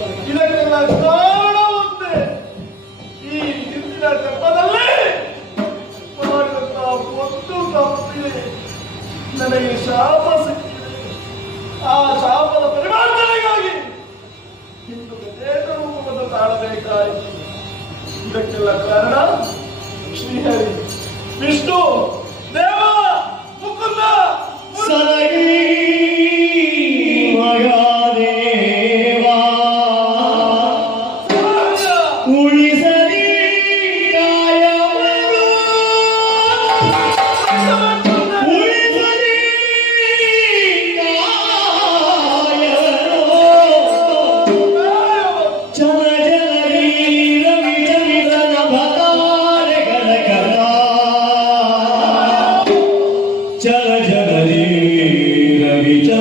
ಇದಕ್ಕೆಲ್ಲ ಕಾರಣ ಒಂದೇ. ಈ ಹಿಂದಿನ ತೆಪ್ಪದಲ್ಲಿ ಮಾಡಿದಂತಹ ಒಂದು ತಪ್ಪಿದೆ ನನಗೆ ಶಾಪ ಸಿಕ್ಕಿದೆ. ಆ ಶಾಪದ ಪರಿವರ್ತನೆಗಾಗಿ ಇಂದು ಗಜೇಂದ್ರ ರೂಪವನ್ನು ತಾಳಬೇಕಾಯಿತು. ಇದಕ್ಕೆಲ್ಲ ಕಾರಣ ಶ್ರೀಹರಿ. ವಿಷ್ಣು.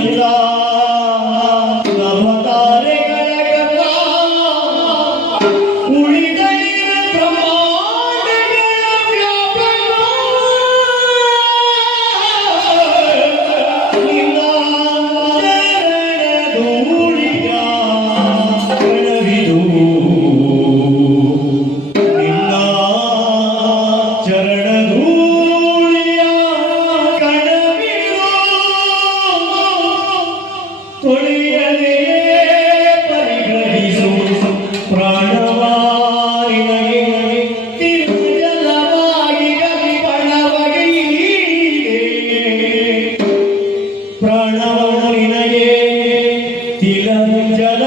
우리가 ತುಳಿಯಲೇ ಪರಿಗಣಿಸು ಪ್ರಾಣವಾರಿ ಪ್ರಾಣವಾರಿನಗೆ ತಿಲಂಜಲ